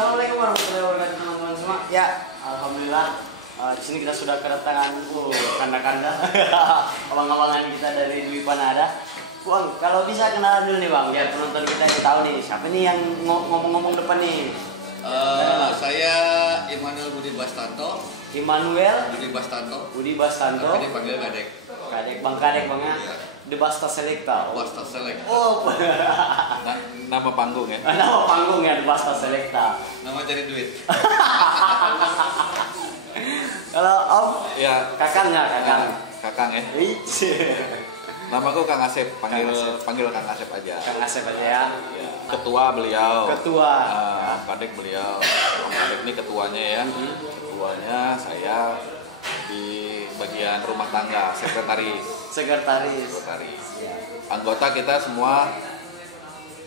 Assalamualaikum warahmatullahi wabarakatuh teman-teman semua. Ya, alhamdulillah di sini kita sudah kedatangan kanda-kanda abang-abangan kita dari Dwi Panada. Bang, kalau bisa kenalan dulu nih Bang, biar penonton kita yang tahu nih siapa nih yang ngomong-ngomong depan nih. Saya Immanuel Budi Bastanto. Immanuel Budi Bastanto. Tapi dipanggil Kadek. Bang Kadek Bang ya. Iya. The Basta Selecta. Basta Select. Oh. Nama panggung ya. Nama panggung ya The Basta Selecta. Nama cari duit. Kalau Om, Ya, kakangnya kakang. Kakang ya. Namaku Kang Asep, panggil Kang Asep aja. Kang Asep aja ya. Ya. Ketua beliau. Ketua. Kadek beliau. Om Kadek ini ketuanya ya. Ketuanya saya di bagian rumah tangga, sekretaris. Ya. Anggota kita semua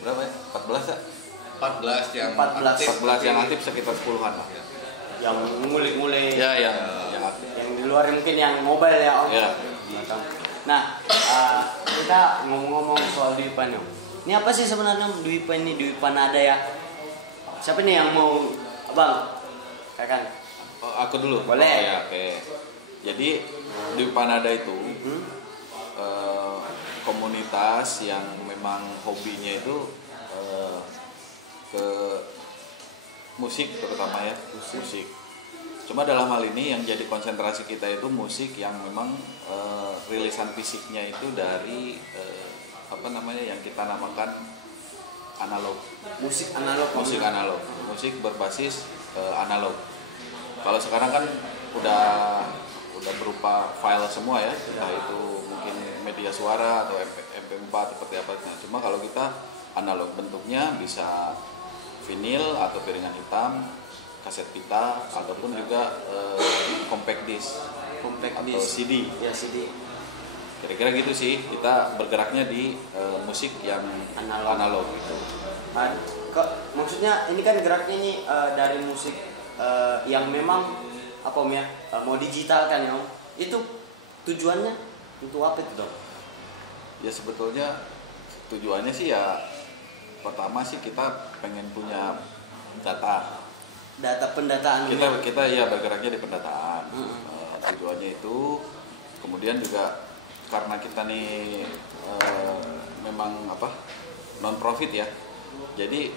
berapa ya? 14 ya? 14 yang aktif sekitar 10-an lah. Yang ngulik-ngulik. Ya, yang aktif. Yang di luar mungkin yang mobile ya Om. Ya. Nah, kita ngomong-ngomong soal Dwi Pan Om. Ini apa sih sebenarnya Dwi Pan ini? Dwi Panada ya. Siapa nih yang mau Abang? Kakang. Aku dulu. Boleh. Oh, ya, oke. Jadi Dwi Panada itu komunitas yang memang hobinya itu ke musik terutama ya, musik. Cuma dalam hal ini yang jadi konsentrasi kita itu musik yang memang rilisan fisiknya itu dari yang kita namakan analog. Musik analog. Musik berbasis analog. Kalau sekarang kan udah berupa file semua ya, entah itu mungkin media suara atau MP4 seperti apa. Nah, cuma kalau kita analog bentuknya bisa vinil atau piringan hitam, kaset pita ataupun juga compact disc atau CD. Ya, CD. Kira-kira gitu sih, kita bergeraknya di musik yang analog gitu. Maksudnya ini kan geraknya ini dari musik yang memang apa Om ya, mau digital kan ya Om. Itu tujuannya untuk apa itu dong? Ya sebetulnya tujuannya sih ya pertama sih kita pengen punya data pendataan kita ya bergeraknya di pendataan. Tujuannya itu kemudian juga karena kita nih memang non profit ya, jadi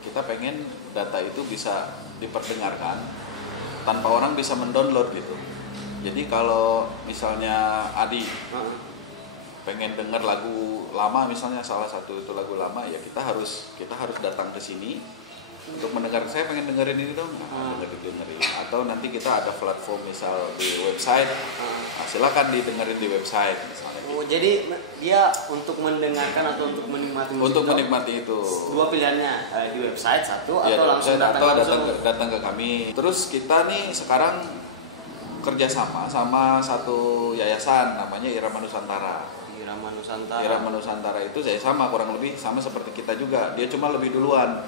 kita pengen data itu bisa diperdengarkan tanpa orang bisa mendownload gitu. Jadi kalau misalnya Adi pengen denger lagu lama, misalnya salah satu itu lagu lama, ya kita harus datang ke sini untuk mendengar. Saya pengen dengerin ini dong, dengerin. Atau nanti kita ada platform misal di website, silakan didengerin di website misalnya. Oh, jadi dia untuk mendengarkan atau untuk menikmati musik? Untuk menikmati itu. Dua pilihannya, di website satu ya, atau langsung datang ke kami. Terus kita nih sekarang kerjasama sama satu yayasan namanya Irama Nusantara. Irama Nusantara itu saya sama kurang lebih sama seperti kita juga. Dia cuma lebih duluan.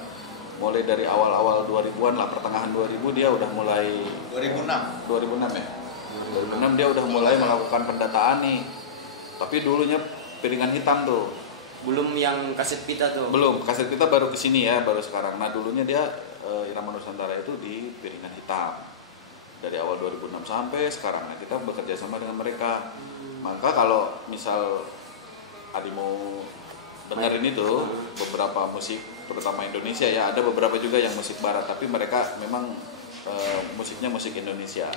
Mulai dari awal-awal 2000-an lah, pertengahan 2000 dia udah mulai 2006 ya. 2006 dia udah mulai melakukan pendataan nih. Tapi dulunya piringan hitam tuh. Belum yang kaset pita tuh. Belum, kaset pita baru kesini ya, baru sekarang. Nah, dulunya dia Irama Nusantara itu di piringan hitam. Dari awal 2006 sampai sekarang. Nah, kita bekerja sama dengan mereka. Maka kalau misal Adi mau dengerin itu beberapa musik terutama Indonesia ya, ada beberapa juga yang musik barat, tapi mereka memang musiknya musik Indonesia.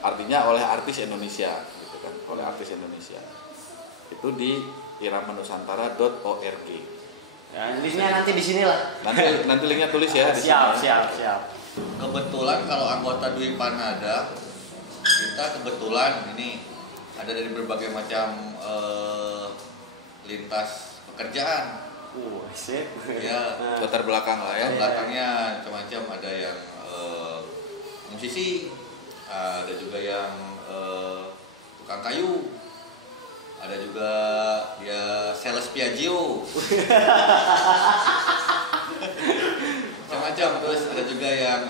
Artinya oleh artis Indonesia gitu kan, oleh artis Indonesia. Itu di iramanusantara.org. Ya, linknya nanti di sini lah. Nanti linknya tulis ya di sini. Siap. Kebetulan kalau anggota Dwi Panada kita kebetulan ini ada dari berbagai macam lintas pekerjaan. Sip. Ya, latar belakang lah ya. Belakangnya macam-macam, ada yang musisi, ada juga yang tukang kayu, ada juga dia sales Piaggio. Macam-macam. Terus ada juga yang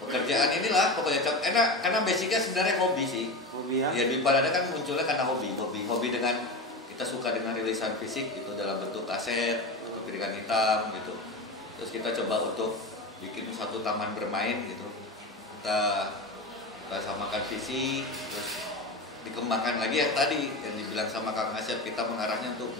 pekerjaan inilah pokoknya enak, karena basicnya sebenarnya hobi sih. Hobi ya. Ya Dwi Panada kan munculnya karena hobi dengan kita suka dengan rilisan fisik gitu dalam bentuk kaset atau piringan hitam gitu. Terus kita coba untuk bikin satu taman bermain gitu. Kita samakan visi, terus dikembangkan lagi yang tadi yang dibilang sama Kang Asep, kita mengarahnya untuk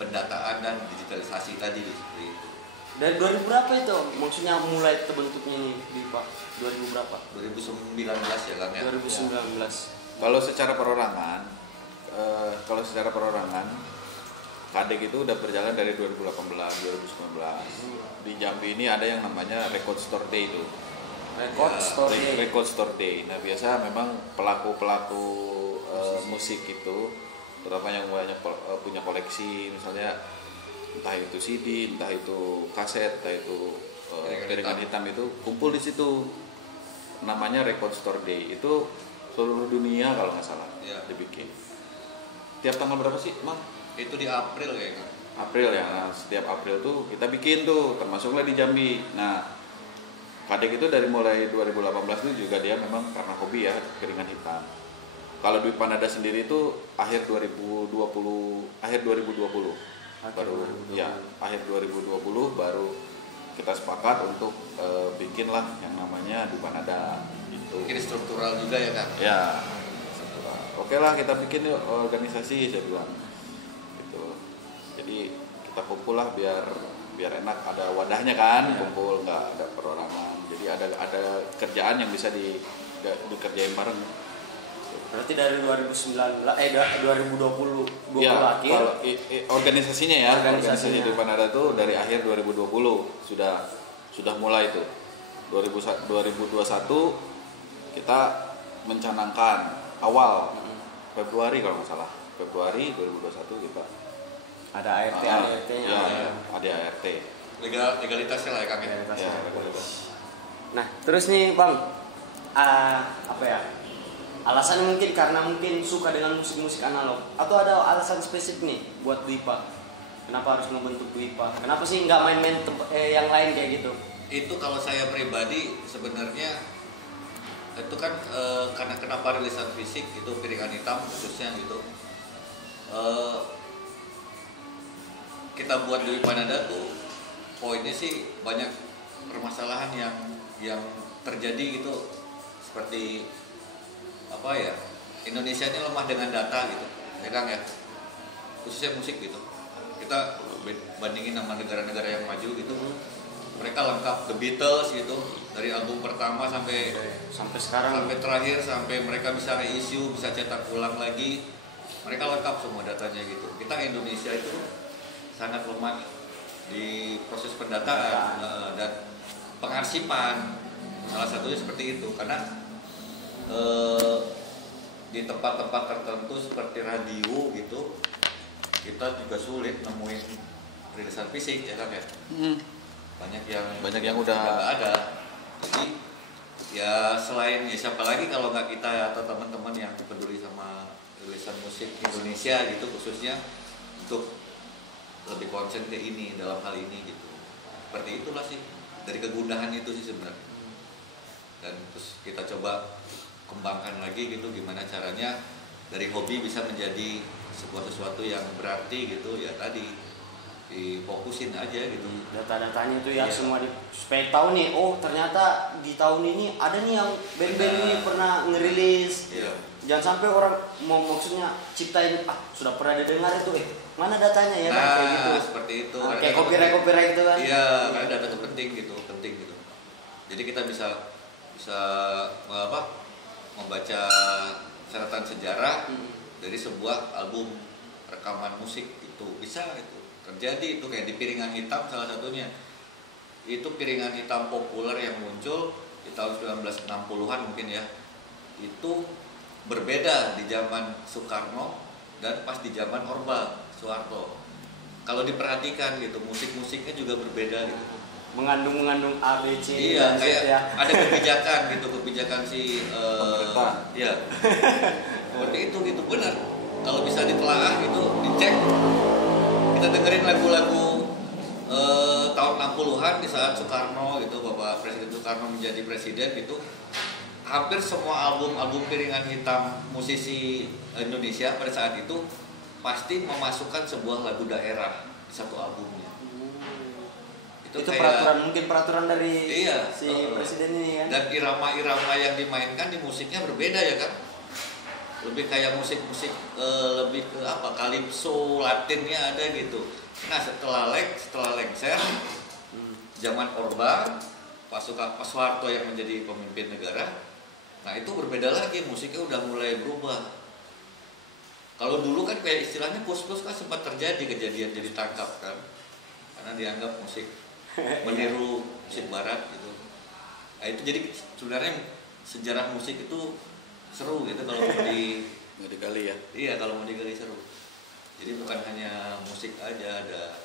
pendataan dan digitalisasi tadi seperti itu. Dari 2000 berapa itu? Maksudnya mulai terbentuknya ini WIPA? 2000 berapa? 2019 ya Kang ya? 2019. Kalau secara perorangan, Kadek itu udah berjalan dari 2018, 2019. Di Jambi ini ada yang namanya Record Store Day itu. Record Store Day. Nah biasa memang pelaku musik itu, terutama yang punya koleksi, misalnya entah itu CD, entah itu kaset, entah itu piringan hitam itu kumpul di situ. Namanya Record Store Day. Itu seluruh dunia kalau nggak salah dibikin. Tiap tanggal berapa sih, Mang? Itu di April kayaknya. April ya. Nah, setiap April tuh kita bikin tuh, termasuklah di Jambi. Nah, Kadek itu dari mulai 2018 itu juga dia memang karena hobi ya piringan hitam. Kalau Dwi Panada sendiri itu akhir 2020 baru ya akhir 2020 baru kita sepakat untuk bikinlah yang namanya Dwi Panada gitu. Bikin struktural juga ya Kang? Ya, struktural. Oke lah kita bikin yuk organisasi saya bilang gitu. Jadi kita kumpul lah biar enak, ada wadahnya kan, kumpul nggak ada perorangan. Jadi ada kerjaan yang bisa dikerjain bareng. Berarti dari 2020 ya, akhir. Kalau organisasinya ya, organisasi Dwi Panada itu dari akhir 2020 sudah mulai itu. 2021 kita mencanangkan awal Februari kalau nggak salah. Februari 2021 kita ada ART-nya. Ya, ada ART. Legalitasnya lah ya Kang ya. Legalitas. Nah, terus nih Bang, apa ya? Alasan mungkin karena mungkin suka dengan musik-musik analog, atau ada alasan spesifik nih buat WIPA? Kenapa harus membentuk WIPA? Kenapa sih nggak main-main yang lain kayak gitu? Itu kalau saya pribadi sebenarnya itu kan karena kenapa rilisan fisik itu piringan hitam khususnya gitu. Kita buat Dwi Panada tuh poinnya sih banyak permasalahan yang terjadi gitu, seperti apa ya, Indonesia ini lemah dengan data gitu ya Kang ya, khususnya musik gitu. Kita bandingin sama negara-negara yang maju gitu, mereka lengkap The Beatles gitu, dari album pertama sampai sekarang, sampai terakhir, sampai mereka bisa reissue, bisa cetak ulang lagi, mereka lengkap semua datanya gitu. Kita Indonesia itu sangat lemah di proses pendataan dan pengarsipan, salah satunya seperti itu. Karena di tempat-tempat tertentu seperti radio gitu, kita juga sulit nemuin rilisan fisik ya Kang ya. Banyak yang udah nggak ada. Jadi ya selain ya siapa lagi kalau nggak kita atau teman-teman yang peduli sama rilisan musik Indonesia gitu, khususnya untuk lebih konsen ke ini dalam hal ini gitu. Seperti itulah sih, dari kegundahan itu sih sebenarnya. Dan terus kita coba kembangkan lagi gitu, gimana caranya dari hobi bisa menjadi sebuah sesuatu yang berarti gitu ya, tadi difokusin aja gitu. Data-datanya itu ya semua supaya tahu nih, oh ternyata di tahun ini ada nih yang band-band ini pernah ngerilis. Jangan sampai orang mau maksudnya ciptain sudah pernah didengar itu, mana datanya ya kan, kayak gitu. Seperti itu. Kayak copyright itu kan. Iya, karena data itu penting gitu. Jadi kita bisa membaca catatan sejarah dari sebuah album rekaman musik itu bisa itu terjadi itu, kayak di piringan hitam salah satunya. Itu piringan hitam populer yang muncul di tahun 1960-an mungkin ya. Itu berbeda di zaman Soekarno dan pas di zaman Orba Soeharto. Kalau diperhatikan gitu, musik-musiknya juga berbeda gitu. Mengandung A, B, C. Iya, kayak ya. Ada kebijakan si pemerintah. Iya. Seperti itu gitu, benar. Kalau bisa ditelaah gitu, dicek. Kita dengerin lagu-lagu tahun 60-an di saat Soekarno gitu, Bapak Presiden Soekarno menjadi presiden gitu. Hampir semua album piringan hitam musisi Indonesia pada saat itu pasti memasukkan sebuah lagu daerah di satu albumnya. Itu peraturan, mungkin peraturan dari iya, si presiden ini kan. Dan irama-irama yang dimainkan di musiknya berbeda ya kan. Lebih kayak musik-musik lebih ke apa, kalipso, latinnya ada gitu. Nah setelah lengser, zaman Orba, Pak Soeharto yang menjadi pemimpin negara, nah itu berbeda lagi, musiknya udah mulai berubah. Kalau dulu kan kayak istilahnya pus-pus kan sempat terjadi kejadian jadi tangkap kan, karena dianggap musik meniru musik barat gitu. Nah itu jadi sebenarnya sejarah musik itu seru gitu kalau mau digali ya. Iya, kalau mau digali seru. Jadi bukan hanya musik aja, ada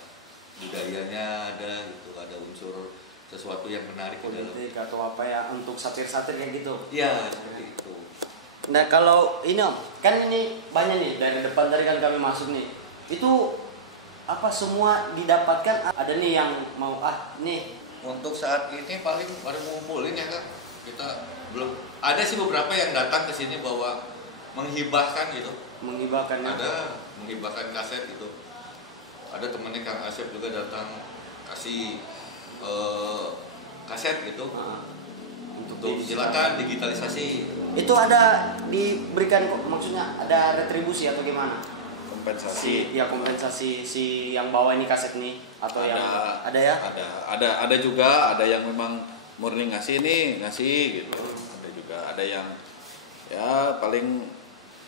budayanya ada gitu, ada unsur sesuatu yang menarik di dalam. Politik atau apa ya, untuk satir-satir kayak gitu. Iya, seperti itu. Nah kalau ini Om, kan ini banyak nih dari depan tadi kan kami masuk nih. Itu apa semua didapatkan, ada nih yang mau nih. Untuk saat ini paling ngumpulin ya kan. Kita belum ada sih beberapa yang datang ke sini bawa menghibahkan gitu. Menghibahkan ada menghibahkan kaset gitu. Ada temennya Kang Asep juga datang kasih kaset gitu. Untuk silakan digitalisasi. Itu ada diberikan, maksudnya ada retribusi atau gimana? Kompensasi. Kompensasi si yang bawa ini kaset nih atau ada, yang ada ya? Ada juga, ada yang memang murni ngasih gitu. Ada juga, ada yang ya paling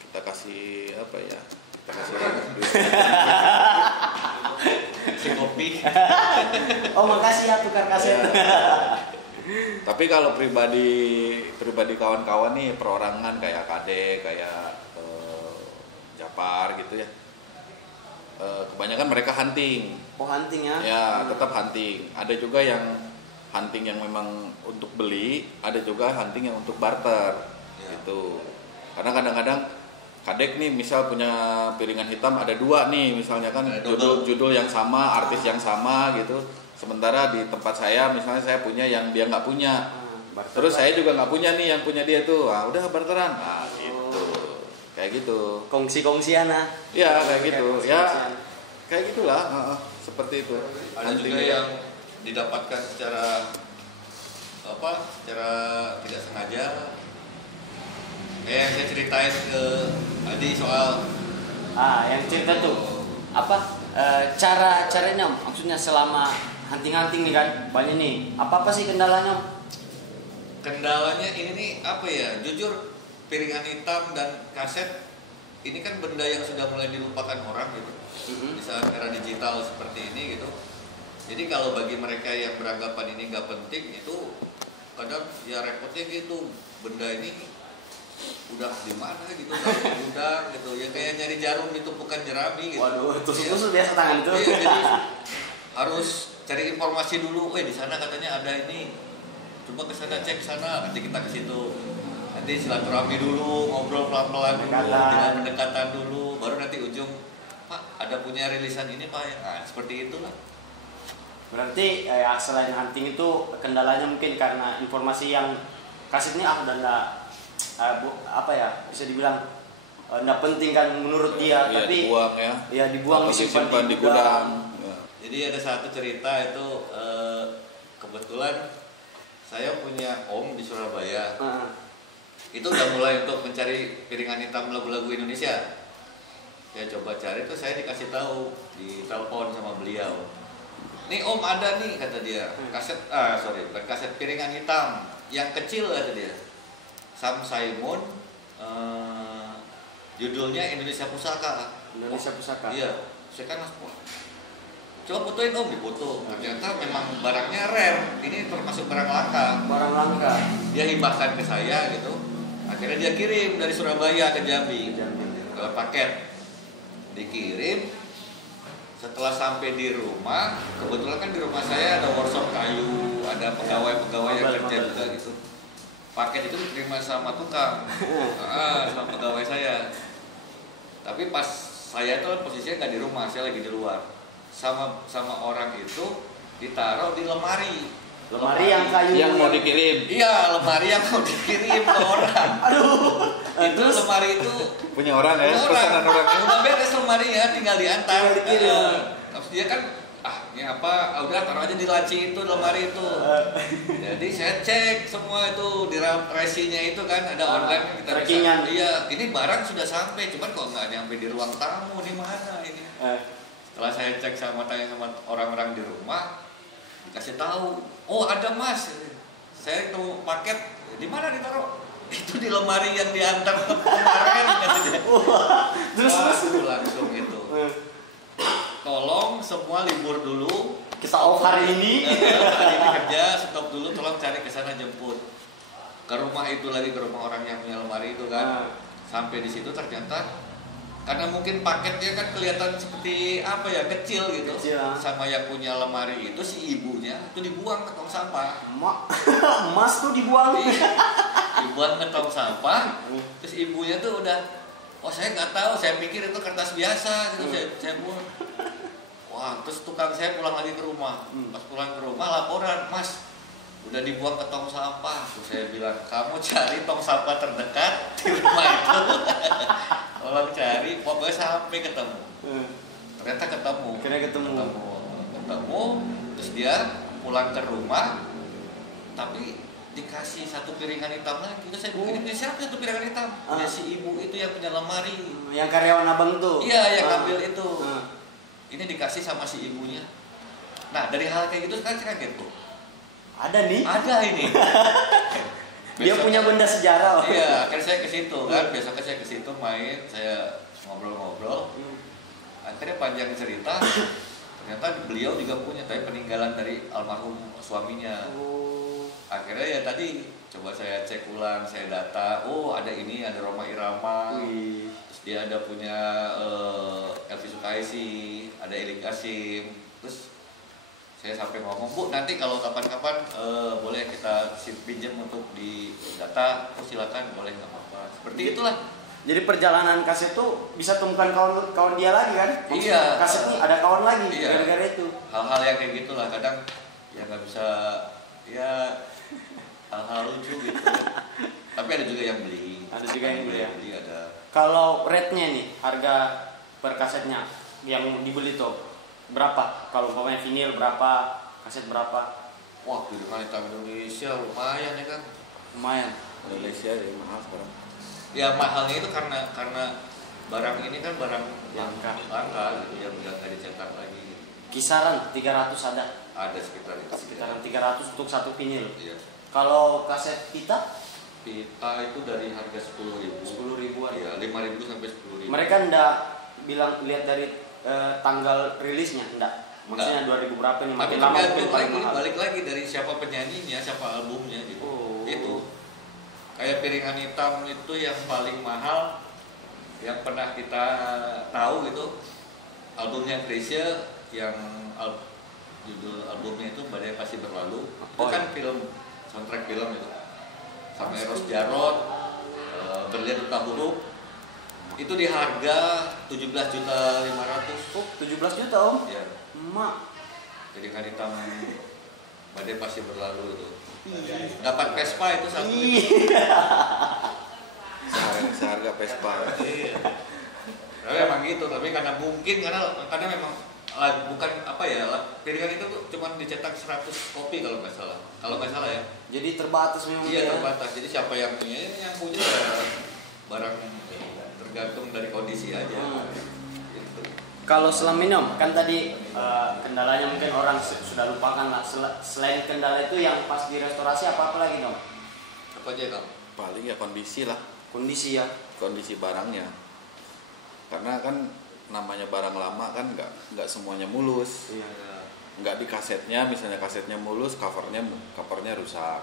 kita kasih apa ya? Kita kasih si kopi. Oh makasih ya tukar kaset. Tapi kalau pribadi kawan-kawan nih perorangan kayak Kade, kayak Japar gitu ya. Kebanyakan mereka hunting. Oh hunting ya? Ya tetap hunting. Ada juga yang hunting yang memang untuk beli, ada juga hunting yang untuk barter gitu. Karena kadang-kadang Kadek nih misal punya piringan hitam ada 2 nih misalnya kan, judul yang sama, artis yang sama gitu. Sementara di tempat saya misalnya saya punya yang dia nggak punya, terus saya juga nggak punya nih yang punya dia tuh, udah barteran, gitu, kayak gitu. Kongsi-kongsian ya kayak gitu, ya kayak gitulah, seperti itu. Ada juga yang didapatkan secara tidak sengaja. Yang saya ceritain ke Adi soal yang cerita tuh apa caranya maksudnya selama hunting nih kan banyak nih, apa sih kendalanya? Kendalanya ini nih apa ya, jujur piringan hitam dan kaset ini kan benda yang sudah mulai dilupakan orang gitu di saat era digital seperti ini gitu. Jadi kalau bagi mereka yang beranggapan ini nggak penting, itu kadang ya repotnya gitu, benda ini udah di mana gitu, udah gitu ya, kayak nyari jarum di tumpukan jerami gitu. Waduh, tusuk-tusuk biasa tangan itu. Iya, jadi harus cari informasi dulu. Di sana katanya ada ini, coba ke sana, cek sana, nanti kita ke situ. Nanti silaturahmi dulu, ngobrol pelan-pelan dulu, dengan pendekatan dulu, baru nanti ujung, Pak ada punya rilisan ini Pak ya. Nah, seperti itulah. Berarti selain hunting itu kendalanya mungkin karena informasi yang kaset ini udah enggak apa ya, bisa dibilang enggak penting kan menurut dia, tapi dibuang ya. Ya dibuang, disimpan di gudang. Jadi ada satu cerita itu, kebetulan saya punya om di Surabaya. Itu udah mulai untuk mencari piringan hitam lagu-lagu Indonesia. Saya coba cari, tuh saya dikasih tahu di telepon sama beliau. Nih om ada nih kata dia, kaset bukan kaset, piringan hitam yang kecil kata dia. Sam Simon, judulnya Indonesia Pusaka. Indonesia Pusaka. Iya, saya kan coba fotoin om, dipoto. Ternyata memang barangnya rare. Ini termasuk barang langka. Barang langka. Dia hibahkan ke saya gitu. Akhirnya dia kirim dari Surabaya ke Jambi. Lewat paket. Dikirim. Setelah sampai di rumah, kebetulan kan di rumah saya ada workshop kayu, ada pegawai-pegawai yang kerja juga gitu. Paket itu diterima sama tukang, sama pegawai saya. Tapi pas saya tuh posisinya nggak di rumah, saya lagi di luar. Sama orang itu ditaruh di lemari. Lemari yang kayu yang mau dikirim. Iya, lemari yang mau dikirim ke orang. Aduh. Itu lemari itu punya orang ya, pesanan orang. Udah beres lemari ya, tinggal diantar. Tinggal dikirim. Terus dia kan ini apa? Udah taruh aja di laci itu, lemari itu. Jadi saya cek semua itu di resinya itu kan ada online kita trackingan. bisa. Iya, ini barang sudah sampai, cuman kok nggak nyampe di ruang tamu, di mana ini? Setelah saya cek tanya sama orang-orang di rumah, dikasih tahu, oh ada mas, saya itu paket, di mana ditaruh? Itu di lemari yang diantar kemarin. Terus langsung itu. Tolong semua libur dulu. Kita off hari ini. Hari ini kerja, stop dulu. Tolong cari ke sana jemput. Ke rumah itu lagi, ke rumah orang yang punya lemari itu kan. Sampai di situ ternyata karena mungkin paketnya kan kelihatan seperti apa ya, kecil gitu. Sama yang punya lemari itu si ibunya itu dibuang ke tong sampah. Emas tuh dibuang. Dibuang ke tong sampah. Terus ibunya tuh udah, oh saya nggak tahu, saya pikir itu kertas biasa gitu. Saya buang. Wah, terus tukang saya pulang lagi ke rumah. Pas pulang ke rumah laporan, mas udah dibuang ke tong sampah. Terus saya bilang, kamu cari tong sampah terdekat di rumah itu. Tolong cari, pokoknya sampai ketemu. Ternyata ketemu. Ketemu, terus dia pulang ke rumah, tapi dikasih satu piringan hitam lagi. Terus saya bilang, ini siapa satu piringan hitam? Ya si ibu itu yang punya lemari. Yang karyawan abang tuh? Iya, yang ngambil itu. Ini dikasih sama si ibunya. Nah, dari hal kayak gitu sekarang kaget tuh. Ada nih? Ada ini. Dia punya benda sejarah. Iya, akhirnya saya ke situ kan. Besoknya saya ke situ main, saya ngobrol-ngobrol. Akhirnya panjang cerita. Ternyata beliau juga punya, tapi peninggalan dari almarhum suaminya. Akhirnya ya tadi coba saya cek ulang, saya data. Oh, ada ini, ada Roma Irama. Terus dia ada punya Elvi Sukaisi, ada Elik Kasim. Terus saya sampai ngomong, Bu, nanti kalau kapan-kapan boleh kita pinjam untuk di data, oh silakan, boleh, nggak apa-apa. Seperti itulah. Jadi perjalanan kaset tuh bisa temukan kawan dia lagi kan? Maksudnya iya. Kaset tuh ada kawan lagi gara-gara itu. Hal-hal yang kayak gitulah kadang ya nggak bisa, ya hal-hal lucu gitu. Tapi ada juga yang beli. Ada juga yang beli. Ada. Kalau rate-nya nih, harga per kasetnya yang dibeli tuh berapa? Kalau umpamanya vinil berapa, kaset berapa? Wah, piringan hitam Indonesia lumayan ya kan? Lumayan. Indonesia ya mahal sekarang. Ya mahalnya itu karena barang ini kan barang langka gitu ya, udah nggak dicetak lagi. Kisaran 300 ada? Ada sekitar itu. Sekitaran 300 untuk satu vinil. Iya. Kalau kaset pita? Pita itu dari harga 10.000. 10.000-an. Iya, 5.000 sampai 10.000. Mereka ndak bilang lihat dari tanggal rilisnya, enggak. Maksudnya 2000 berapa nih? Tapi tergantung balik lagi dari siapa penyanyinya, siapa albumnya gitu. Itu kayak piringan hitam itu yang paling mahal yang pernah kita tahu gitu, albumnya Chrisye yang judul albumnya itu Badai Pasti Berlalu. Itu kan film, soundtrack film itu. Sama Eros Jarot, Berlian Duta Huruf. Itu di harga 17.500.000. 17 juta om? Iya. Emak. Piringan hitam Badai Pasti Berlalu itu. Dapat Vespa itu satu. Seharga Vespa. Iya. Tapi emang gitu, tapi karena memang bukan apa ya, piringan itu tuh cuma dicetak 100 kopi kalau nggak salah ya. Jadi terbatas memang. Iya, terbatas. Jadi siapa yang punya ya barang tergantung dari kondisi aja. Gitu. Kalau selama ini om, kan tadi kendalanya mungkin orang sudah lupakan lah. Selain kendala itu yang pas di restorasi apa lagi om? Apa aja Kang? Paling ya kondisi lah. Kondisi ya. Kondisi barangnya. Karena kan namanya barang lama kan nggak semuanya mulus. Iya. Nggak di kasetnya, misalnya kasetnya mulus, covernya rusak.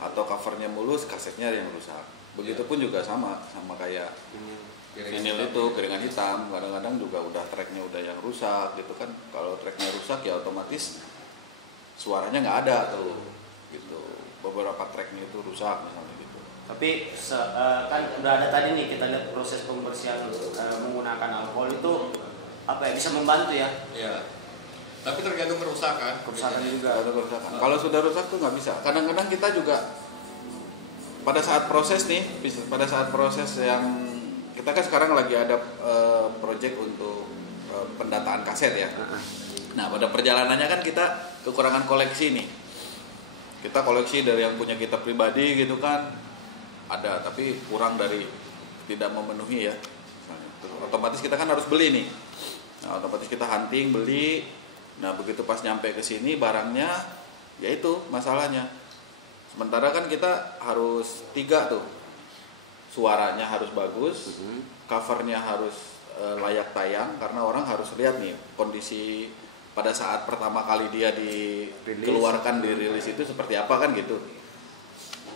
Atau covernya mulus, kasetnya yang rusak. Begitupun juga sama kayak vinil itu, piringan hitam. Kadang-kadang juga udah tracknya udah yang rusak gitu kan. Kalau tracknya rusak ya otomatis suaranya nggak ada tuh. Gitu. Beberapa tracknya itu rusak misalnya gitu. Tapi kan udah ada tadi nih kita lihat proses pembersihan menggunakan alkohol itu apa ya, bisa membantu ya? Iya. Tapi tergantung kerusakan. Kerusakan juga. Kalau sudah rusak tuh nggak bisa. Kadang-kadang kita juga pada saat proses yang kita kan sekarang lagi ada project untuk pendataan kaset ya. Nah pada perjalanannya kan kita kekurangan koleksi nih. Kita koleksi dari yang punya kita pribadi gitu kan ada, tapi kurang dari tidak memenuhi ya. Otomatis kita kan harus beli nih. Nah, otomatis kita hunting beli. Nah begitu pas nyampe ke sini barangnya, ya itu masalahnya. Sementara kan kita harus 3 tuh, suaranya harus bagus, covernya harus layak tayang karena orang harus lihat nih kondisi pada saat pertama kali dia dikeluarkan dirilis itu seperti apa kan gitu.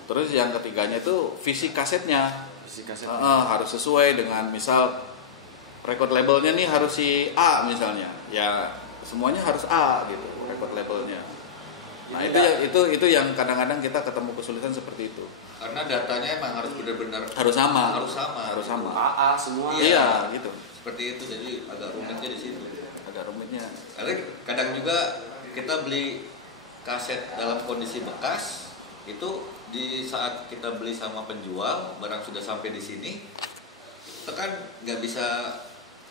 Terus yang ketiganya itu visi kasetnya, harus sesuai dengan misal record labelnya nih harus si A misalnya, ya semuanya harus A gitu record labelnya. Nah itu yang kadang-kadang kita ketemu kesulitan seperti itu. Karena datanya emang harus benar-benar harus sama. AA semua. Iya gitu. Seperti itu, jadi agak rumitnya di situ. Agak rumitnya. Karena kadang juga kita beli kaset dalam kondisi bekas itu di saat kita beli sama penjual barang sudah sampai di sini, kita kan nggak bisa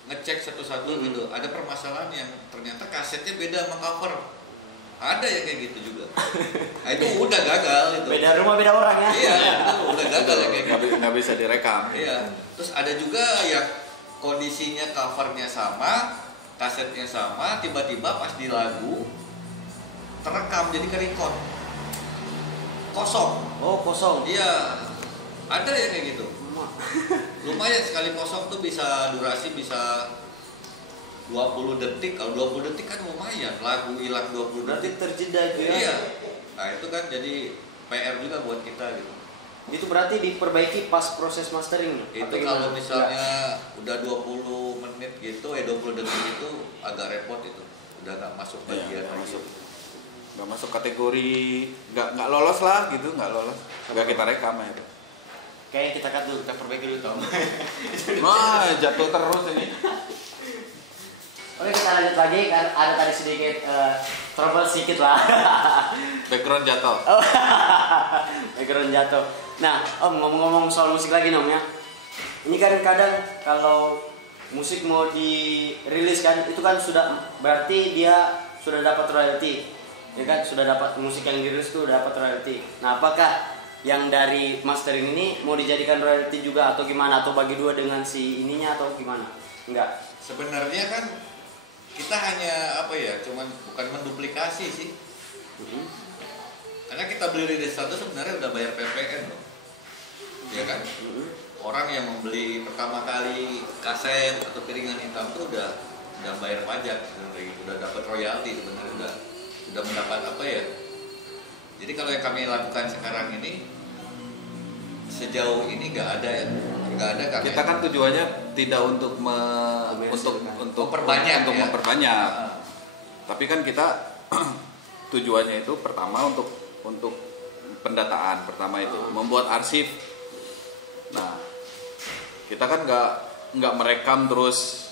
ngecek satu-satu gitu. Ada permasalahan yang ternyata kasetnya beda sama cover. Ada ya kayak gitu juga. Nah, itu udah gagal itu. Beda rumah beda orang ya. Iya, itu udah gagal ya kayak gitu. Nggak bisa direkam. Iya. Terus ada juga yang kondisinya covernya sama, kasetnya sama, tiba-tiba pas di lagu terekam jadi ke-record. Kosong. Oh, kosong. Iya. Ada ya kayak gitu. Lumayan sekali kosong tuh bisa durasi bisa 20 detik. Kalau 20 detik kan lumayan, lagu hilang 20 detik terjeda itu ya. Iya. Nah, itu kan jadi PR juga buat kita gitu. Itu berarti diperbaiki pas proses mastering. Itu kalau misalnya udah 20 menit gitu, 20 detik itu agak repot itu. Udah nggak masuk bagian lagi. Nggak masuk kategori, nggak lolos lah gitu, nggak lolos. Nggak kita rekam ya itu. Kayaknya kita cut dulu, kita perbaiki dulu Tom. Wah, jatuh terus ini. Oke, kita lanjut lagi kan ada tadi sedikit trouble sedikit lah. Background jatuh. Background jatuh. Nah, Om ngomong-ngomong soal musik lagi Om ya. Ini kan kadang kalau musik mau dirilis kan itu kan sudah berarti dia sudah dapat royalti. Ya kan sudah dapat musik yang dirilis itu dapat royalti. Nah, apakah yang dari mastering ini mau dijadikan royalti juga atau gimana, atau bagi dua dengan si ininya atau gimana? Enggak. Sebenarnya kan kita hanya apa ya, cuman bukan menduplikasi sih. Karena kita beli rilis satu sebenarnya udah bayar PPN loh. Ya kan? Orang yang membeli pertama kali kaset atau piringan hitam itu udah bayar pajak sebenarnya gitu, udah dapat royalti sebenarnya, udah mendapat apa ya. Jadi kalau yang kami lakukan sekarang ini sejauh ini nggak ada ya, nggak ada kan. Kita kan tujuannya tidak untuk memperbanyak. Tapi kan kita tujuannya itu pertama untuk pendataan pertama itu membuat arsip. Nah, kita kan nggak merekam terus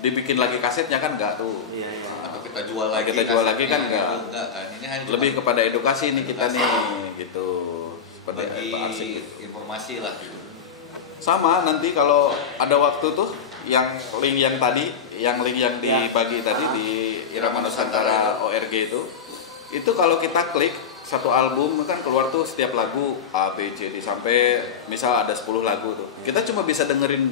dibikin lagi kasetnya kan nggak tuh. Iya. Atau kita jual lagi. Kita jual lagi kan nggak kan. Ini hanya lebih kepada edukasi nih kita nih gitu. Bagi informasi lah gitu. Sama nanti kalau ada waktu tuh yang link yang dibagi tadi di Irama Nusantara ORG itu kalau kita klik satu album kan keluar tuh setiap lagu A, B, C, D sampai misal ada 10 lagu tuh. Kita cuma bisa dengerin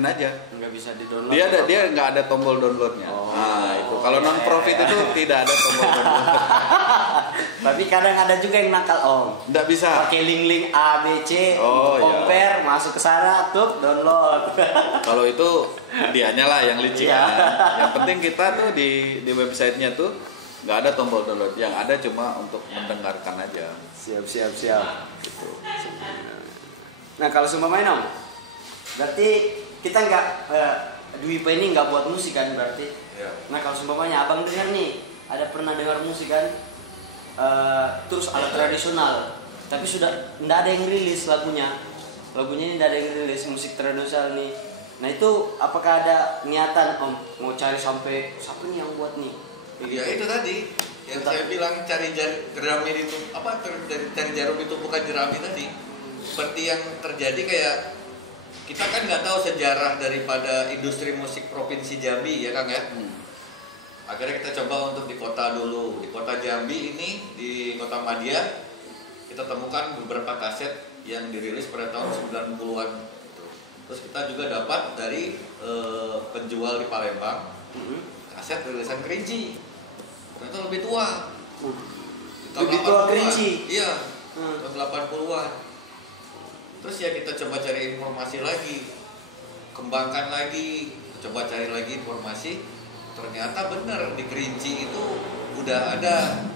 aja. Nggak bisa di-download. Dia nggak ada tombol downloadnya. Nah, itu. Kalau non profit itu tidak ada tombol download. Tapi kadang ada juga yang nakal Om. Nggak bisa. Pakai link A, B, C, compare, masuk ke sana, tuh download. Kalau itu dianya lah yang licik. Iya. Yang penting kita tuh di websitenya tuh nggak ada tombol download, yang ada cuma untuk mendengarkan aja. Siap. Gitu. Nah kalau seumpamanya Om, berarti kita nggak Dwi ini nggak buat musik kan berarti? Ya. Nah kalau seumpamanya abang dengar nih, ada pernah dengar musik kan? Terus alat tradisional, tapi sudah nggak ada yang rilis lagunya ini nggak ada yang rilis musik tradisional nih. Nah itu apakah ada niatan Om mau cari sampai siapa nih yang buat nih? Ya itu tadi yang saya bilang cari jerami itu apa cari jarum itu bukan jerami tadi. Seperti yang terjadi kayak kita kan nggak tahu sejarah daripada industri musik provinsi Jambi ya Kang ya. akhirnya kita coba untuk di kota dulu, di kota Jambi ini, di kota Madia kita temukan beberapa kaset yang dirilis pada tahun 90-an gitu. Terus kita juga dapat dari penjual di Palembang kaset rilisan Kerinci, ternyata lebih tua. Lebih tua Kerinci? Iya, tahun 80-an. Terus ya kita coba cari informasi lagi, kembangkan lagi, coba cari lagi informasi. Ternyata benar di Kerinci itu udah ada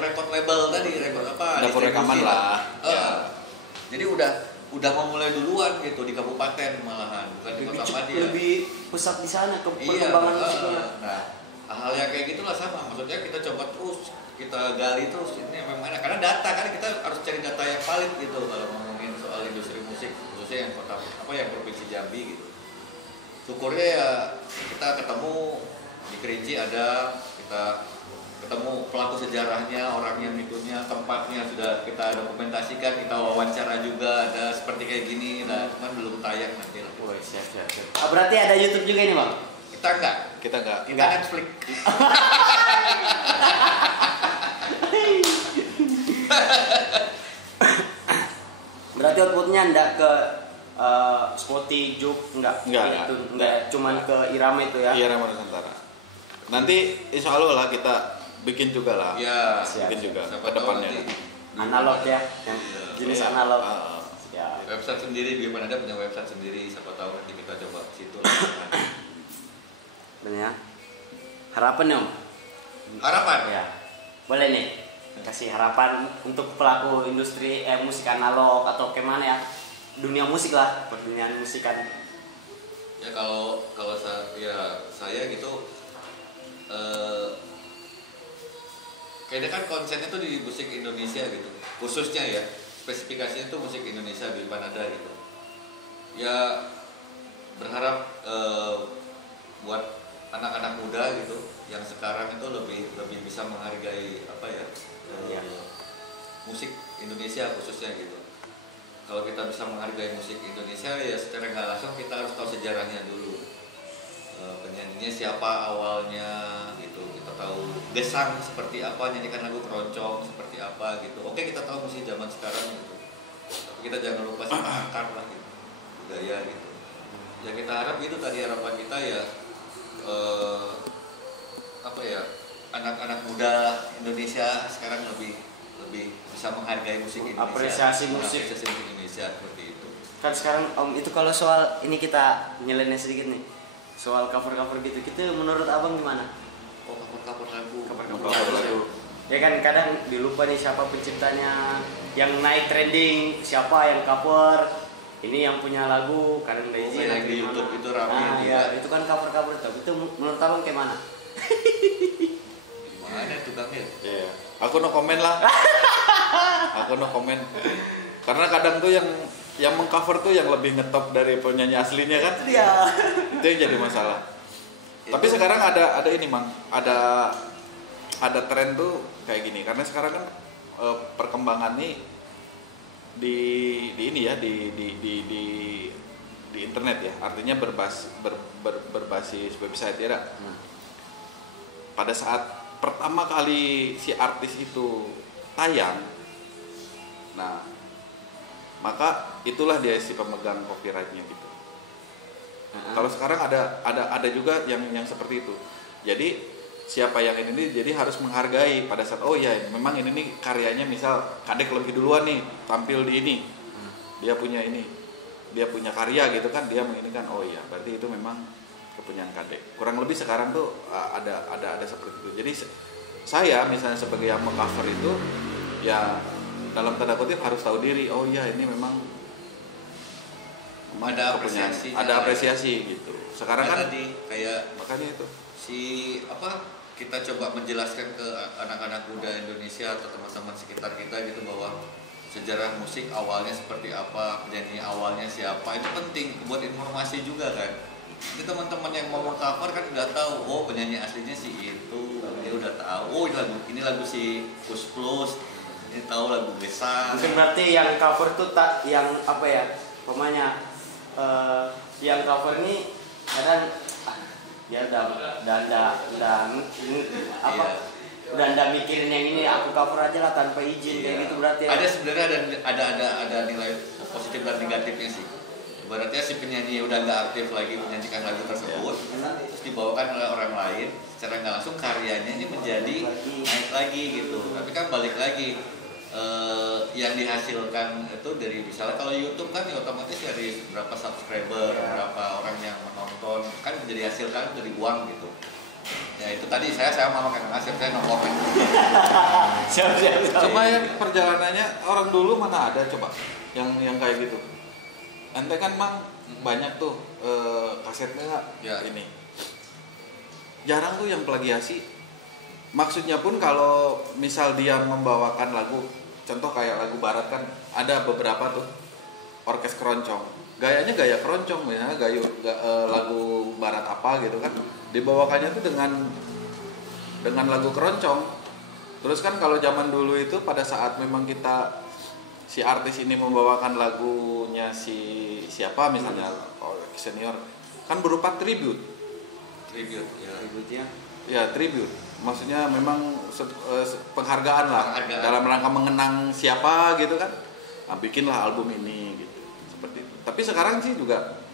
rekod label tadi, rekod apa? Dapur rekaman lah. Jadi udah memulai duluan gitu di kabupaten malahan, bukan di kota Madia. Lebih pusat di sana perkembangan musiknya. Nah, hal yang kayak gitulah sama. Maksudnya kita coba terus, kita gali terus ini memang ada. Karena data kan kita harus cari data yang valid gitu kalau ngomongin soal industri musik, khususnya yang kota yang provinsi Jambi gitu. Syukurnya ya kita ketemu di Kerinci ada, kita ketemu pelaku sejarahnya, orang yang ikutnya, tempatnya sudah kita dokumentasikan, kita wawancara juga ada seperti kayak gini, nah cuman belum tayang nanti lah. Oh, siap. Berarti ada YouTube juga ini bang? Kita enggak. Kita Netflix. Berarti outputnya enggak ke Spotify, Juk, enggak, cuman ke Irama itu ya? Irama Nusantara. Nanti insya Allah lah kita bikin juga lah. Iya, bikin juga ke depannya. Analog ya, yang jenis analog. Ya. Website sendiri, Biopan ada punya website sendiri, siapa tahu nanti kita coba ke situ. Benar ya? Harapan ya Om? Harapan? Ya. Boleh nih, kasih harapan untuk pelaku industri musik analog atau kemana ya? Dunia musik lah, perdunian musik kan. Ya kalau saya gitu kayaknya kan konsennya tuh di musik Indonesia gitu, khususnya ya spesifikasinya tuh musik Indonesia di Panada gitu. Ya berharap buat anak-anak muda gitu yang sekarang itu lebih bisa menghargai apa ya, musik Indonesia khususnya gitu. Kalau kita bisa menghargai musik Indonesia ya secara nggak langsung kita harus tahu sejarahnya dulu, penyanyinya siapa awalnya gitu, kita tahu Gesang seperti apa, nyanyikan lagu keroncong seperti apa gitu. Oke, kita tahu musik zaman sekarang gitu, tapi kita jangan lupa sama akar lah gitu, budaya gitu. Ya kita harap itu tadi harapan kita ya, apa ya, anak-anak muda Indonesia sekarang lebih bisa menghargai musik Indonesia, apresiasi musik Indonesia seperti itu. Kan sekarang Om itu kalau soal ini kita nyeleneh sedikit nih, soal cover gitu menurut abang gimana? Oh, cover lagu. Ya kan kadang dilupa nih siapa penciptanya, yang naik trending siapa yang cover, ini yang punya lagu kadang lazy lagi di YouTube itu ramai. Ya itu kan cover itu menurut abang kayak mana? Gimana tukangnya? Iya. Aku no komen lah. Aku no komen. Karena kadang tuh yang mengcover tuh yang lebih ngetop dari penyanyi aslinya kan. Iya. Itu yang jadi masalah. Tapi sekarang ada ini Mang, ada tren tuh kayak gini. Karena sekarang kan perkembangan nih di ini ya di internet ya. Artinya berbasis website ya. Pada saat pertama kali si artis itu tayang, nah maka itulah dia si pemegang copyrightnya gitu. Kalau sekarang ada juga yang seperti itu. Jadi siapa yang ini jadi harus menghargai pada saat oh ya memang ini nih karyanya, misal Kadek lebih duluan nih tampil di ini, dia punya karya gitu kan, dia menginginkan oh iya berarti itu memang kepunyaan Kadek. Kurang lebih sekarang tuh ada seperti itu. Jadi saya misalnya sebagai yang meng-cover itu ya dalam tanda kutip harus tahu diri. Oh iya ini memang ada apresiasi. Ada apresiasi gitu. Sekarang kan tadi kayak makanya itu kita coba menjelaskan ke anak-anak muda Indonesia atau teman-teman sekitar kita gitu bahwa sejarah musik awalnya seperti apa, penyanyi awalnya siapa, itu penting buat informasi juga kan. Ini teman-teman yang mau cover kan udah tahu, oh penyanyi aslinya si itu, dia udah tahu, oh ini lagu si Kus Plus, ini tahu lagu Gesang. Mungkin berarti yang cover tuh yang apa ya, pemanya yang cover ini kadang dia udah apa? Iya. Udah ndak mikirin yang ini, aku cover aja lah tanpa izin kayak gitu berarti. Ada sebenarnya ada nilai positif dan negatifnya sih. Ibaratnya si penyanyi udah nggak aktif lagi menyanyikan lagu tersebut, terus dibawakan oleh orang lain, secara nggak langsung karyanya ini menjadi naik lagi gitu. Tapi kan balik lagi yang dihasilkan itu dari misalnya kalau YouTube kan ya otomatis dari berapa subscriber, berapa orang yang menonton, kan menjadi hasil kan dari uang gitu. Ya itu tadi saya mau makan nasi, saya nomor. Siap. Coba yang perjalanannya orang dulu mana ada coba yang kayak gitu. Ente kan mang banyak tuh kasetnya Ya. ini. Jarang tuh yang plagiasi. Maksudnya pun kalau misal dia membawakan lagu, contoh kayak lagu barat kan ada beberapa tuh orkes keroncong. Gayanya gaya keroncong ya, lagu barat apa gitu kan. Dibawakannya tuh dengan lagu keroncong. Terus kan kalau zaman dulu itu pada saat memang si artis ini membawakan lagunya siapa misalnya senior kan berupa tribute ya. Ya tribute maksudnya memang penghargaan lah dalam rangka mengenang siapa gitu kan. Nah, bikinlah album ini gitu seperti itu. Tapi sekarang sih juga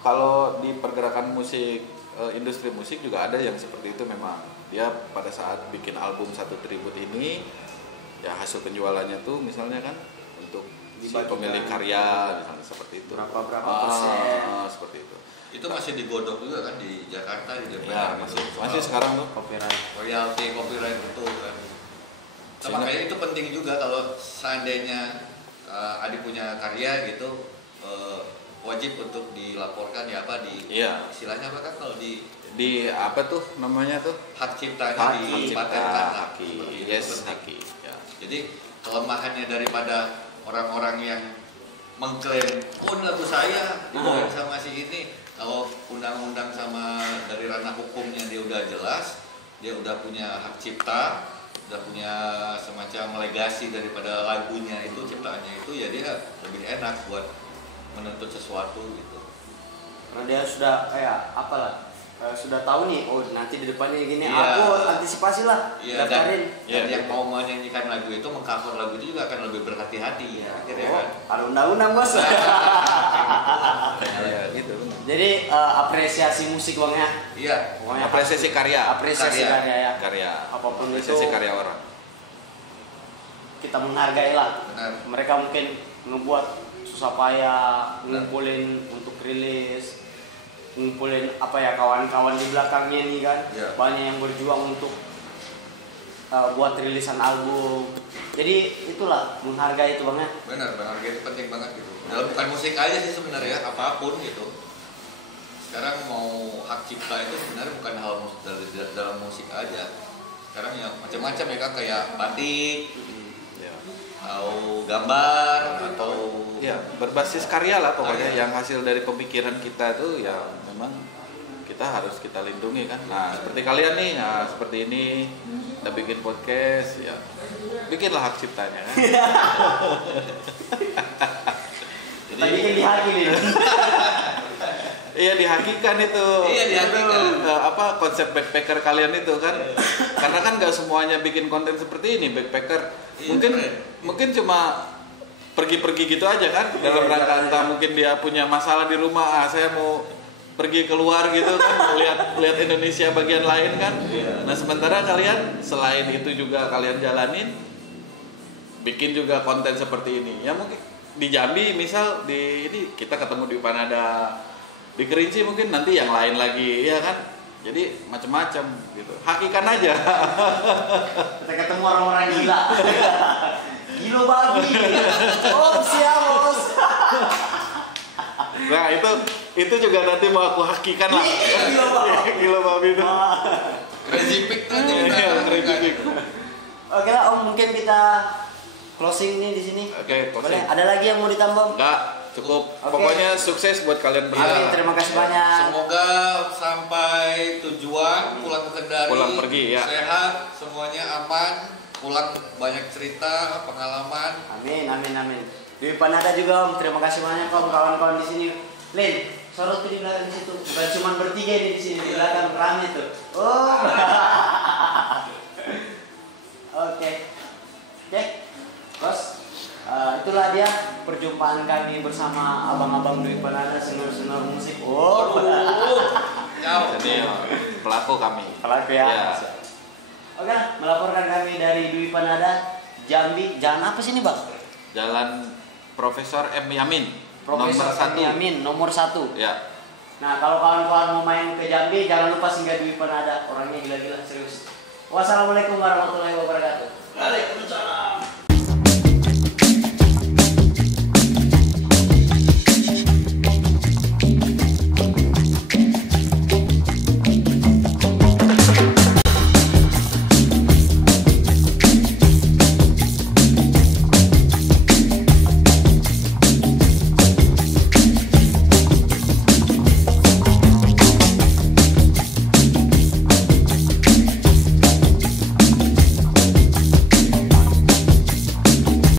kalau di pergerakan musik industri musik juga ada yang seperti itu, memang dia pada saat bikin album satu tribute ini ya hasil penjualannya tuh misalnya kan untuk si pemilik karya misalnya seperti itu berapa persen seperti itu. Itu masih digodok juga kan di Jakarta di DPR Ya, masih sekarang tuh copyright copyright itu kan. Nah, makanya itu penting juga kalau seandainya adik punya karya gitu wajib untuk dilaporkan ya apa istilahnya apa kan kalau di apa tuh namanya tuh hak ciptanya dipatenkan yes haki ya. Jadi kelemahannya daripada orang-orang yang mengklaim lagu saya dibawain sama si ini, kalau undang-undang sama dari ranah hukumnya dia udah jelas, dia udah punya hak cipta, udah punya semacam legasi daripada lagunya itu, ciptaannya itu, ya dia lebih enak buat menuntut sesuatu gitu. Karena dia sudah kayak apalah, sudah tahu nih, nanti di depannya gini, Iya. aku antisipasi lah, daftarin. Dan yang mau menyanyikan lagu itu, mengcover lagu itu juga akan lebih berhati-hati ya, akhirnya kan. Ada undang-undang bos. Ya, gitu. Jadi apresiasi musik bang ya. Iya. Pokoknya Apresiasi karya. Apresiasi karya ya. Karya. Apapun itu. Apresiasi karya orang. Kita menghargai lah. Benar. Mereka mungkin ngebuat susah payah, ngumpulin untuk rilis, ngumpulin apa ya kawan-kawan di belakangnya nih kan. Ya. Banyak yang berjuang untuk buat rilisan album. Jadi itulah menghargai itu bang ya. Benar, menghargai itu penting banget gitu. Bukan musik aja sih sebenarnya, apapun gitu. Sekarang mau hak cipta itu sebenarnya bukan hal dalam musik aja. Sekarang ya macam-macam ya kan, kayak batik, atau gambar, atau ya berbasis karya lah pokoknya, yang hasil dari pemikiran kita itu ya memang kita lindungi kan. Nah seperti kalian nih, nah seperti ini kita bikin podcast ya, bikinlah hak ciptanya kan. Kita bikin di haki nih. Iya dihakikan itu. Iya dihakikan. Apa konsep backpacker kalian itu kan? Karena kan nggak semuanya bikin konten seperti ini backpacker. Mungkin cuma pergi-pergi gitu aja kan, dalam rangka entah mungkin dia punya masalah di rumah, saya mau pergi keluar gitu kan, lihat Indonesia bagian lain kan. Nah sementara kalian selain itu juga kalian jalanin, bikin juga konten seperti ini. Ya mungkin di Jambi misal ini kita ketemu di Panada, di Kerinci mungkin nanti yang lain lagi ya kan. Jadi macam-macam gitu. Hakikan aja. Kita ketemu orang-orang gila. Gila babi. Oh siap bos. Nah itu juga nanti mau aku hakikan lah. Gila babi itu. crazy pig tuh. Crazy pig. Oke lah om, mungkin kita closing nih di sini. Oke, closing. Boleh? Ada lagi yang mau ditambah? Enggak, cukup. Oke. Pokoknya sukses buat kalian berdua. Amin, terima kasih banyak. Semoga sampai tujuan, pulang ke Kendari, Pulang pergi, ya. sehat, semuanya aman, pulang banyak cerita, pengalaman. Amin. Di Panada juga om, terima kasih banyak om kawan-kawan di sini. Lin, sorot tuh di belakang di situ. Bukan cuma bertiga nih di sini, di belakang rame tuh. Oh. Oke. Oke. Bos. Itulah dia perjumpaan kami bersama abang-abang Dwi Panada senur-senur musik. Oh. Ini pelaku kami. Pelaku ya. Ya. Oke, melaporkan kami dari Dwi Panada, Jambi. Jalan apa sih ini, Bang? Jalan Profesor M. Yamin. Profesor nomor 1. Yamin, nomor 1. Ya. Nah, kalau kawan-kawan mau main ke Jambi, jangan lupa singgah Dwi Panada. Orangnya gila-gila, serius. Wassalamualaikum warahmatullahi wabarakatuh.